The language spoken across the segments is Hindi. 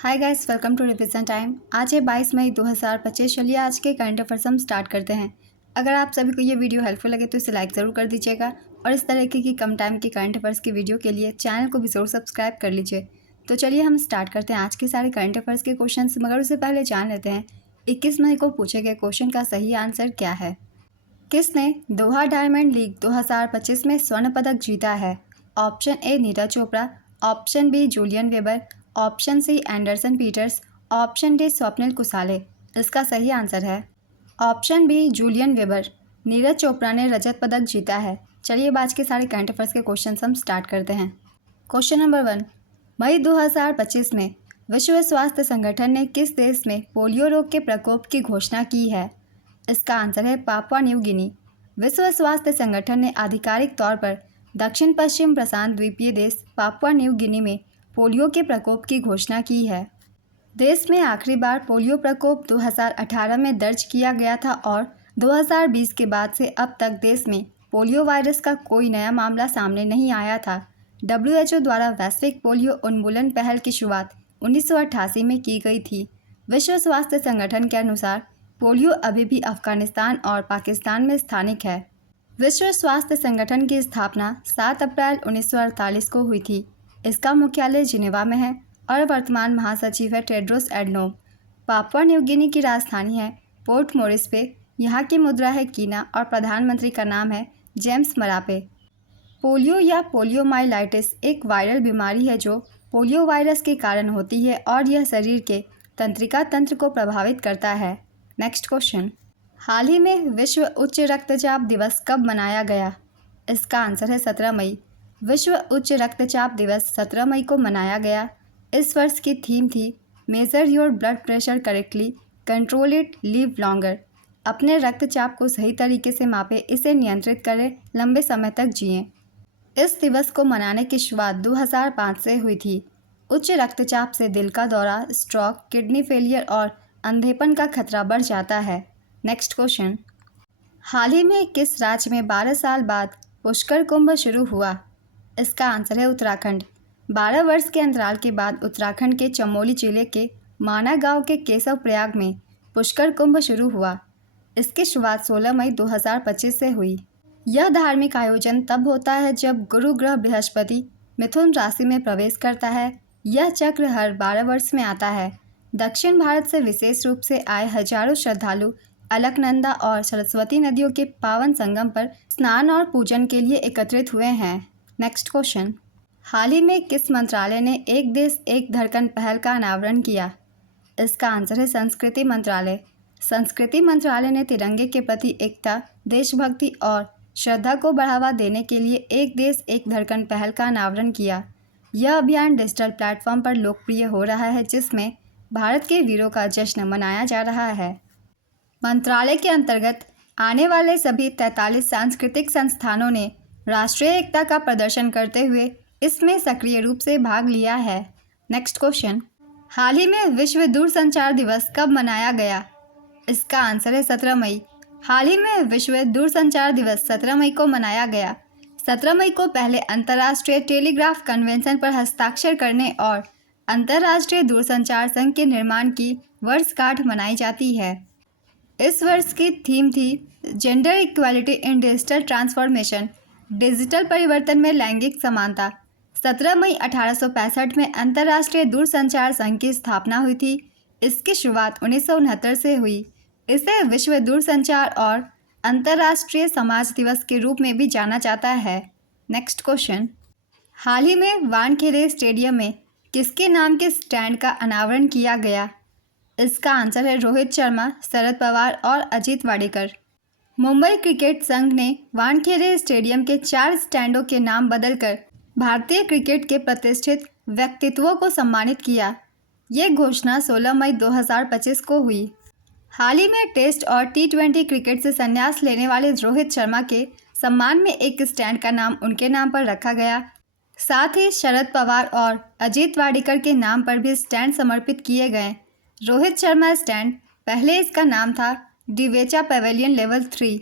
Hi guys, welcome to revision time. आज है 22 मई 2025। चलिए आज के करंट अफेयर्स हम स्टार्ट करते हैं। अगर आप सभी को ये वीडियो हेल्पफुल लगे तो इसे लाइक ज़रूर कर दीजिएगा और इस तरह की कम टाइम की करंट अफेयर्स की वीडियो के लिए चैनल को भी ज़रूर सब्सक्राइब कर लीजिए। तो चलिए हम स्टार्ट करते हैं आज के सारे करंट अफेयर्स के क्वेश्चन, मगर उससे पहले जान लेते हैं 21 मई को पूछे गए क्वेश्चन का सही आंसर क्या है। किसने दोहा डायमंड लीग 2025 में स्वर्ण पदक जीता है? Option A Neeraj Chopra, option B Julian Weber, option C Anderson Peters, option D Swapnil Kusale. इसका सही आंसर है option B Julian Weber. Neeraj Chopra ने रजत पदक जीता है। चलिए आज के सारे करंट अफेयर्स के क्वेश्चन हम स्टार्ट करते हैं। क्वेश्चन नंबर 1, मई 2025 में विश्व स्वास्थ्य संगठन ने किस देश में पोलियो रोग के प्रकोप की घोषणा की है? इसका आंसर है पापुआ न्यू गिनी। विश्व स्वास्थ्य संगठन ने आधिकारिक तौर पर दक्षिण पश्चिम प्रशांत द्वीपीय देश पापुआ न्यू गिनी में पोलियो के प्रकोप की घोषणा की है। देश में आखिरी बार पोलियो प्रकोप 2018 में दर्ज किया गया था और 2020 के बाद से अब तक देश में पोलियो वायरस का कोई नया मामला सामने नहीं आया था। WHO द्वारा वैश्विक पोलियो उन्मूलन पहल की शुरुआत 1988 में की गई थी। विश्व स्वास्थ्य संगठन के अनुसार पोलियो अभी भी अफगानिस्तान और पाकिस्तान में स्थानिक है। विश्व स्वास्थ्य संगठन की स्थापना 7 अप्रैल 1948 को हुई थी। इसका मुख्यालय जिनेवा में है और वर्तमान महासचिव है Tedros Adhanom. Papua New Guinea की राजधानी है पोर्ट मोरिस्बे। यहाँ की मुद्रा है कीना और प्रधानमंत्री का नाम है जेम्स मरापे। पोलियो या पोलियोमाइलाइटिस एक वायरल बीमारी है जो पोलियो वायरस के कारण होती है और यह शरीर के तंत्रिका तंत्र को प्रभावित करता है। नेक्स्ट क्वेश्चन, हाल ही में विश्व उच्च रक्तचाप दिवस कब मनाया गया? इसका आंसर है 17 मई। विश्व उच्च रक्तचाप दिवस 17 मई को मनाया गया। इस वर्ष की थीम थी major your blood pressure correctly, control it, live longer. अपने रक्तचाप को सही तरीके से मापें, इसे नियंत्रित करें, लंबे समय तक जिएं। इस दिवस को मनाने की शुरुआत 2005 से हुई थी। उच्च रक्तचाप से दिल का दौरा, स्ट्रोक, किडनी फेलियर और अंधेपन का खतरा बढ़ जाता है। नेक्स्ट क्वेश्चन, हाल ही में किस राज्य में 12 साल बाद पुष्कर कुंभ शुरू हुआ? इसका आंसर है उत्तराखंड। 12 वर्ष के अंतराल के बाद उत्तराखंड के चमोली जिले के माना गांव के केशव प्रयाग में पुष्कर कुंभ शुरू हुआ। इसकी शुरुआत 16 मई 2025 से हुई। यह धार्मिक आयोजन तब होता है जब गुरु ग्रह बृहस्पति मिथुन राशि में प्रवेश करता है। यह चक्र हर 12 वर्ष में आता है। दक्षिण भारत से विशेष रूप से आए हजारों श्रद्धालु अलकनंदा और सरस्वती नदियों के पावन संगम पर स्नान और पूजन के लिए एकत्रित हुए हैं। नेक्स्ट क्वेश्चन, हाल ही में किस मंत्रालय ने एक देश एक धड़कन पहल का अनावरण किया? इसका आंसर है संस्कृति मंत्रालय। संस्कृति मंत्रालय ने तिरंगे के प्रति एकता, देशभक्ति और श्रद्धा को बढ़ावा देने के लिए एक देश एक धड़कन पहल का अनावरण किया। यह अभियान डिजिटल प्लेटफॉर्म पर लोकप्रिय हो रहा है, जिसमें भारत के वीरों का जश्न मनाया जा रहा है। मंत्रालय के अंतर्गत आने वाले सभी 43 सांस्कृतिक संस्थानों ने राष्ट्रीय एकता का प्रदर्शन करते हुए इसमें सक्रिय रूप से भाग लिया है। नेक्स्ट क्वेश्चन, हाल ही में विश्व दूरसंचार दिवस कब मनाया गया? इसका आंसर है 17 मई। हाल ही में विश्व दूरसंचार दिवस 17 मई को मनाया गया। 17 मई को पहले अंतर्राष्ट्रीय टेलीग्राफ कन्वेंशन पर हस्ताक्षर करने और अंतर्राष्ट्रीय दूरसंचार संघ के निर्माण की वर्षगांठ मनाई जाती है। इस वर्ष की थीम थी gender equality in digital transformation, digital परिवर्तन में लैंगिक समानता। 17 मई 1865 में अंतर्राष्ट्रीय दूरसंचार संघ की स्थापना हुई थी। इसकी शुरुआत 1969 से हुई। इसे विश्व दूरसंचार और अंतर्राष्ट्रीय समाज दिवस के रूप में भी जाना जाता है। नेक्स्ट क्वेश्चन, हाल ही में वानखेड़े स्टेडियम में किसके नाम के स्टैंड का अनावरण किया गया? इसका आंसर है रोहित शर्मा, शरद पवार और अजीत वाडेकर। मुंबई क्रिकेट संघ ने वानखेड़े स्टेडियम के 4 स्टैंडों के नाम बदलकर भारतीय क्रिकेट के प्रतिष्ठित व्यक्तित्वों को सम्मानित किया। ये घोषणा 16 मई 2025 को हुई। हाल ही में टेस्ट और T20 क्रिकेट से संन्यास लेने वाले रोहित शर्मा के सम्मान में एक स्टैंड का नाम उनके नाम पर रखा गया। साथ ही शरद पवार और अजीत वाडेकर के नाम पर भी स्टैंड समर्पित किए गए। रोहित शर्मा स्टैंड, पहले इसका नाम था डिवेचा pavilion level 3।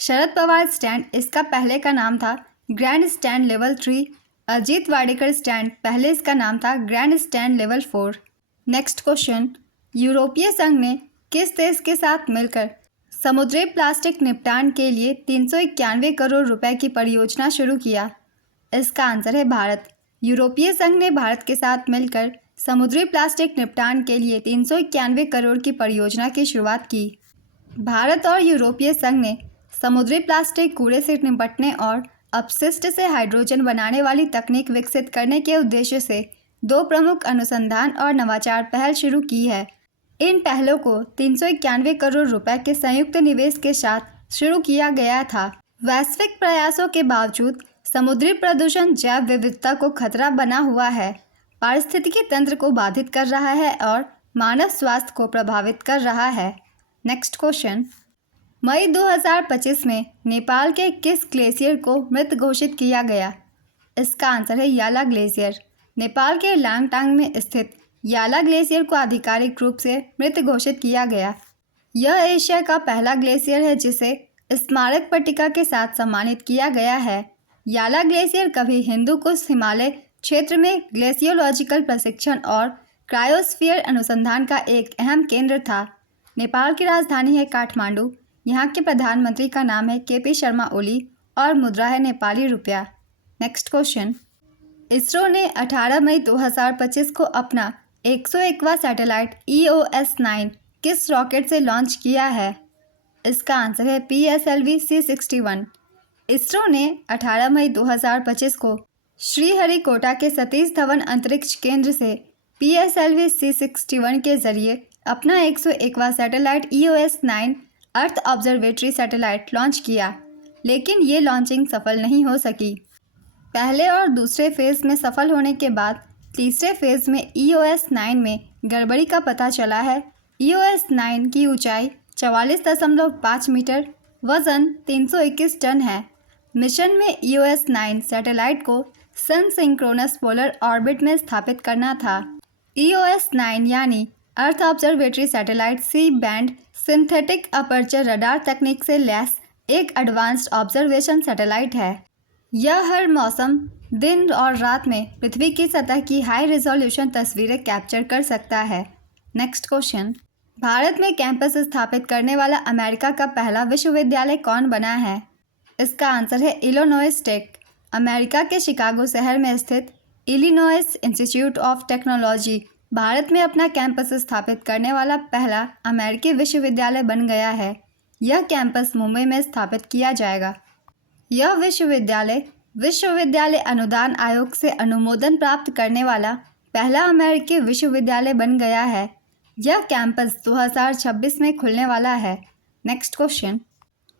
Sharad Pawar stand, इसका पहले का नाम था grand stand level 3। Ajit Wadekar stand, पहले इसका नाम था grand stand level 4। Next question, यूरोपीय संघ ने किस देश के साथ मिलकर समुद्री प्लास्टिक निपटान के लिए 391 करोड़ रुपए की परियोजना शुरू किया? इसका आंसर है भारत। यूरोपीय संघ ने भारत के साथ मिलकर समुद्री प्लास्टिक निपटान के लिए 391 करोड़ की परियोजना की शुरुआत की। भारत और यूरोपीय संघ ने समुद्री प्लास्टिक कूड़े से निपटने और अपशिष्ट से हाइड्रोजन बनाने वाली तकनीक विकसित करने के उद्देश्य से दो प्रमुख अनुसंधान और नवाचार पहल शुरू की है। इन पहलों को 391 करोड़ रुपए के संयुक्त निवेश के साथ शुरू किया गया था। वैश्विक प्रयासों के बावजूद समुद्री प्रदूषण जैव विविधता को खतरा बना हुआ है, पारिस्थितिकी तंत्र को बाधित कर रहा है और मानव स्वास्थ्य को प्रभावित कर रहा है। नेक्स्ट क्वेश्चन, मई 2025 में नेपाल के किस ग्लेशियर को मृत घोषित किया गया? इसका आंसर है याला ग्लेशियर। नेपाल के लांगटांग में स्थित याला ग्लेशियर को आधिकारिक रूप से मृत घोषित किया गया। यह एशिया का पहला ग्लेशियर है जिसे स्मारक पट्टिका के साथ सम्मानित किया गया है। याला ग्लेशियर कभी हिंदुकुश हिमालय क्षेत्र में ग्लेशियोलॉजिकल प्रशिक्षण और क्रायोस्फीयर अनुसंधान का एक अहम केंद्र था। नेपाल की राजधानी है काठमांडू। यहाँ के प्रधानमंत्री का नाम है केपी शर्मा ओली और मुद्रा है नेपाली रुपया। नेक्स्ट क्वेश्चन, इसरो ने 18 मई 2025 को अपना 101वां सैटेलाइट EOS-9 किस रॉकेट से लॉन्च किया है? इसका आंसर है PSLV C61। इसरो ने 18 मई 2025 को श्रीहरिकोटा के सतीश धवन अंतरिक्ष केंद्र से PSLV C61 के जरिए अपना 101वां सैटेलाइट EOS-9 अर्थ ऑब्जर्वेटरी सैटेलाइट लॉन्च किया, लेकिन ये लॉन्चिंग सफल नहीं हो सकी। पहले और दूसरे फेज़ में सफल होने के बाद तीसरे फेज़ में EOS-9 में गड़बड़ी का पता चला है। EOS-9 की ऊंचाई 44.5 मीटर, वज़न 321 टन है। मिशन में EOS-9 सैटेलाइट को सन सिंक्रोनस पोलर ऑर्बिट में स्थापित करना था। EOS-9 यानी earth observatory satellite C band synthetic aperture radar तकनीक से लैस एक एडवांस्ड ऑब्जर्वेशन सैटेलाइट है। यह हर मौसम, दिन और रात में पृथ्वी की सतह की हाई रिजोल्यूशन तस्वीरें कैप्चर कर सकता है। नेक्स्ट क्वेश्चन, भारत में कैंपस स्थापित करने वाला अमेरिका का पहला विश्वविद्यालय कौन बना है? इसका आंसर है इलिनॉइस टेक। अमेरिका के शिकागो शहर में स्थित Illinois institute of technology Bharat में अपना कैंपस स्थापित करने वाला पहला अमेरिकी विश्वविद्यालय बन गया है। यह कैंपस मुंबई में स्थापित किया जाएगा। यह विश्वविद्यालय अनुदान आयोग से अनुमोदन प्राप्त करने वाला पहला अमेरिकी विश्वविद्यालय बन गया है। यह कैंपस 2026 में खुलने वाला है। नेक्स्ट क्वेश्चन,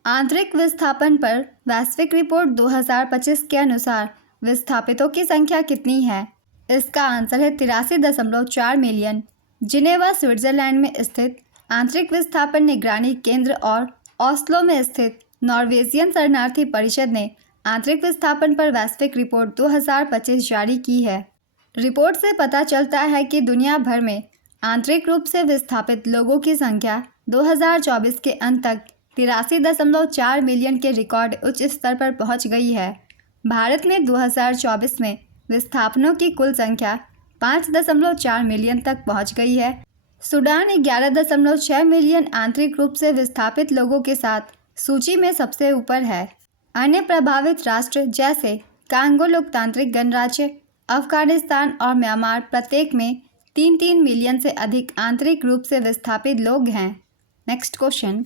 आंतरिक विस्थापन पर वैश्विक रिपोर्ट 2025 के अनुसार विस्थापितों की संख्या कितनी है? इसका आंसर है 83.4 मिलियन। जिनेवा स्विट्जरलैंड में स्थित आंतरिक विस्थापन निगरानी केंद्र और ऑस्लो में स्थित नॉर्वेजियन शरणार्थी परिषद ने आंतरिक विस्थापन पर वैश्विक रिपोर्ट 2025 जारी की है। रिपोर्ट से पता चलता है कि दुनिया भर में आंतरिक रूप से विस्थापित लोगों की संख्या 2024 के अंत तक 83.4 मिलियन के रिकॉर्ड उच्च स्तर पर पहुंच गई है। भारत में 2024 में विस्थापनों की कुल संख्या 5.4 मिलियन तक पहुंच गई है। सूडान 11.6 मिलियन आंतरिक रूप से विस्थापित लोगों के साथ सूची में सबसे ऊपर है। अन्य प्रभावित राष्ट्र जैसे कांगो लोकतांत्रिक गणराज्य, अफगानिस्तान और म्यांमार प्रत्येक में 3 मिलियन से अधिक आंतरिक रूप से विस्थापित लोग हैं। नेक्स्ट क्वेश्चन,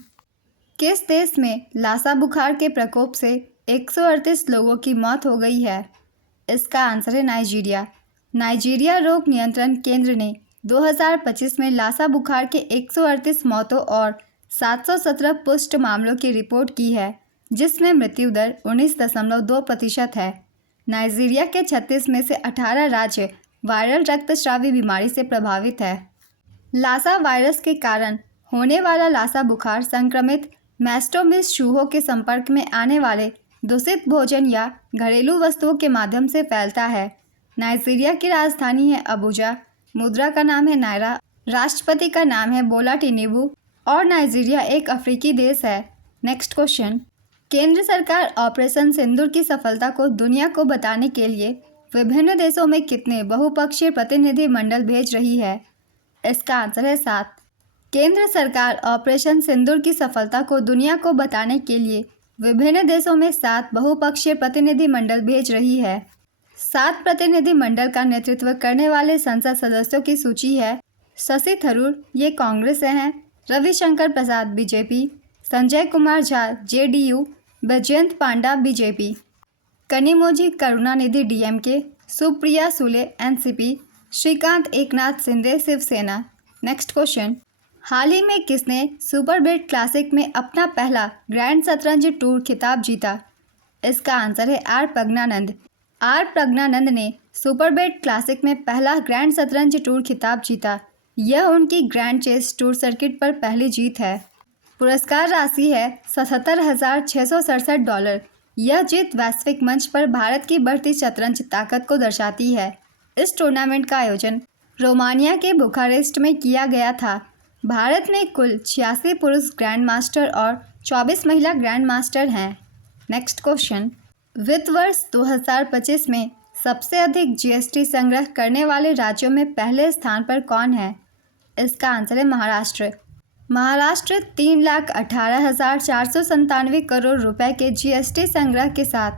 किस देश में लासा बुखार के प्रकोप से 138 लोगों की मौत हो गई है? इसका आंसर है नाइजीरिया। नाइजीरिया रोग नियंत्रण केंद्र ने 2025 में लासा बुखार के 138 मौतों और 717 पुष्ट मामलों की रिपोर्ट की है, जिसमें मृत्यु दर 19.2% है। नाइजीरिया के 36 में से 18 राज्य वायरल रक्तस्रावी बीमारी से प्रभावित है। लासा वायरस के कारण होने वाला लासा बुखार संक्रमित मैस्टोमिस चूहों के संपर्क में आने वाले दूषित भोजन या घरेलू वस्तुओं के माध्यम से फैलता है। नाइजीरिया की राजधानी है अबुजा, मुद्रा का नाम है नायरा, राष्ट्रपति का नाम है बोला टिनुबू और नाइजीरिया एक अफ्रीकी देश है। नेक्स्ट क्वेश्चन, केंद्र सरकार ऑपरेशन सिंदूर की सफलता को दुनिया को बताने के लिए विभिन्न देशों में कितने बहुपक्षीय प्रतिनिधि मंडल भेज रही है? इसका आंसर है 7। केंद्र सरकार ऑपरेशन सिंदूर की सफलता को दुनिया को बताने के लिए विभिन्न देशों में 7 बहुपक्षीय प्रतिनिधिमंडल भेज रही है। 7 प्रतिनिधिमंडल का नेतृत्व करने वाले संसद सदस्यों की सूची है। शशि थरूर, ये कांग्रेस से हैं। Ravishankar Prasad, BJP. Sanjay Kumar Jha, JDU. Baijayant Panda, BJP. Kanimozhi Karunanidhi, DMK. Supriya Sule, NCP. Shrikant Eknath Shinde, Shiv Sena. Next question, हाल ही में किसने सुपरबेट क्लासिक में अपना पहला ग्रैंड शतरंज टूर खिताब जीता? इसका आंसर है आर प्रज्ञानंद। आर प्रज्ञानंद ने सुपरबेट क्लासिक में पहला ग्रैंड शतरंज टूर खिताब जीता। यह उनकी ग्रैंड चेस टूर सर्किट पर पहली जीत है। पुरस्कार राशि है $77,667। यह जीत वैश्विक मंच पर भारत की बढ़ती शतरंज ताकत को दर्शाती है। इस टूर्नामेंट का आयोजन रोमानिया के बुखारेस्ट में किया गया था। भारत में कुल 86 पुरुष ग्रैंड मास्टर और 24 महिला ग्रैंड मास्टर हैं। नेक्स्ट क्वेश्चन, वित्त वर्ष 2025 में सबसे अधिक जीएसटी संग्रह करने वाले राज्यों में पहले स्थान पर कौन है? इसका आंसर है महाराष्ट्र। महाराष्ट्र 3,18,497 करोड़ रुपए के जीएसटी संग्रह के साथ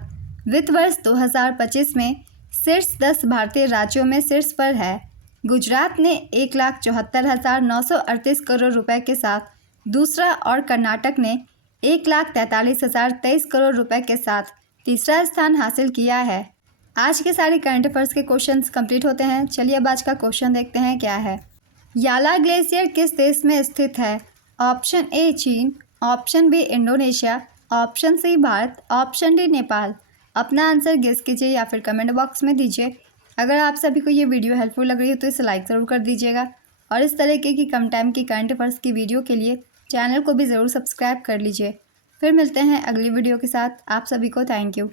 वित्त वर्ष 2025 में शीर्ष 10 भारतीय राज्यों में शीर्ष पर है। गुजरात ने 1,74,938 करोड़ रुपए के साथ दूसरा और कर्नाटक ने 1,43,023 करोड़ रुपए के साथ तीसरा स्थान हासिल किया है। आज के सारे करंट अफेयर्स के क्वेश्चंस कंप्लीट होते हैं। चलिए अब आज का क्वेश्चन देखते हैं क्या है। याला ग्लेशियर किस देश में स्थित है? ऑप्शन ए चीन, option B Indonesia, option C Bharat, option D Nepal. अपना आंसर गेस कीजिए या फिर कमेंट बॉक्स में दीजिए। अगर आप सभी को ये वीडियो हेल्पफुल लग रही हो तो इसे लाइक ज़रूर कर दीजिएगा और इस तरीके की कम टाइम की करंट अफेयर्स की वीडियो के लिए चैनल को भी ज़रूर सब्सक्राइब कर लीजिए। फिर मिलते हैं अगली वीडियो के साथ। आप सभी को थैंक यू।